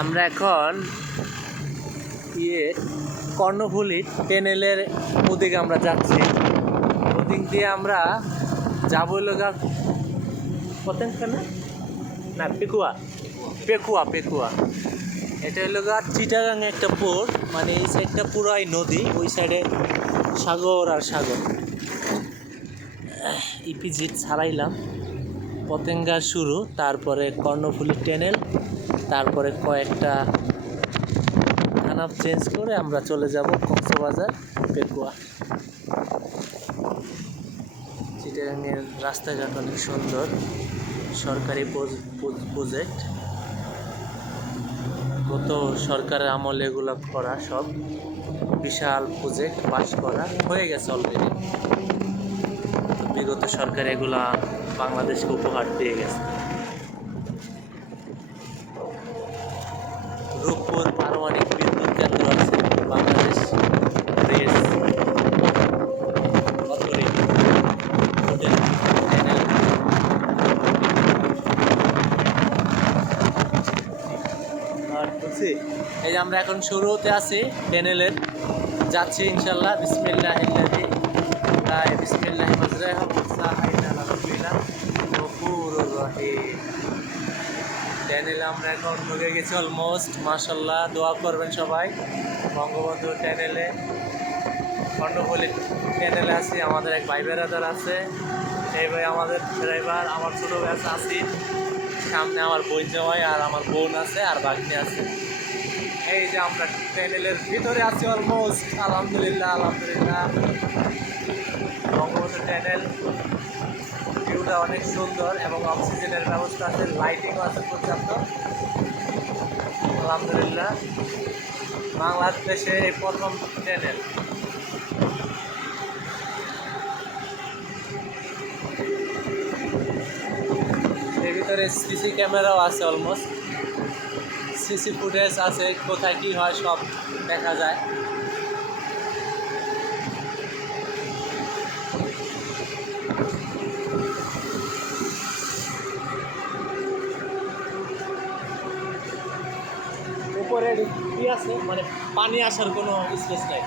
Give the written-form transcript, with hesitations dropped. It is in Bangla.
আমরা এখন কর্ণফুলী টানেলের ওদিকে আমরা যাচ্ছি। ওদিক দিয়ে আমরা যাবো লগা কতখানে না পেকুয়া পেকুয়া পেকুয়া এটা হলো গা চিটাগাং একটা পোর্ট, মানে এই সাইডটা পুরাই নদী, ওই সাইডে সাগর আর সাগর। ইপিজিট ছাড়াইলাম, পতেঙ্গা শুরু, তারপরে কর্ণফুলী টানেল, তারপরে কয়েকটা খানাপ চেঞ্জ করে আমরা চলে যাব কক্সবাজার পেকুয়া। চিটাগাংয়ের রাস্তাঘাট অনেক সুন্দর, সরকারি প্রজেক্ট, গত সরকারের আমলে এগুলো করা, সব বিশাল প্রজেক্ট পাস করা হয়ে গেছে অলরেডি। বিগত সরকার এগুলা বাংলাদেশকে উপহার দিয়ে গেছে। রূপপুর পারমাণবিক বিদ্যুৎ কেন্দ্র আছে, Bangladesh race authority, hotel tunnel. এই যে আমরা এখন শুরুতে আছি টানেলের, যাচ্ছি ইনশাল্লাহ। বিসমিল্লাহ বিসমিল্লাহ মাজরাহা মুসাহাইনা আলহামদুলিল্লাহ গফুরুর রহিম। টানেলে আমরা এখন ঢুকে গেছি অলমোস্ট। মাশাল্লাহ, দোয়া করবেন সবাই। বঙ্গবন্ধু টানেলে, কর্ণফুলী টানেলে আছি। আমাদের এক ভাই বেড়াদার আছে, এই ভাই আমাদের ড্রাইভার। আমার ছোটো ভাই আছে, সামনে আমার বোন জামাই আর আমার বোন আছে আর বাগনি আছে। এই যে আমরা টানেলের ভিতরে আছি অলমোস্ট। আলহামদুলিল্লাহ আলহামদুলিল্লাহ। বঙ্গবন্ধু টানেল ভিউটা অনেক সুন্দর এবং অক্সিজেনের ব্যবস্থা আছে, লাইটিংও আছে পর্যাপ্ত। আলহামদুলিল্লাহ, বাংলাদেশে এই প্রথম টানেল। এর ভিতরে সিসি ক্যামেরাও আছে, অলমোস্ট সিসি ফুটেজ আছে, কোথায় কী হয় সব দেখা যায়। উপরে কি আছে, মানে পানি আসার কোনো স্পেস নাই।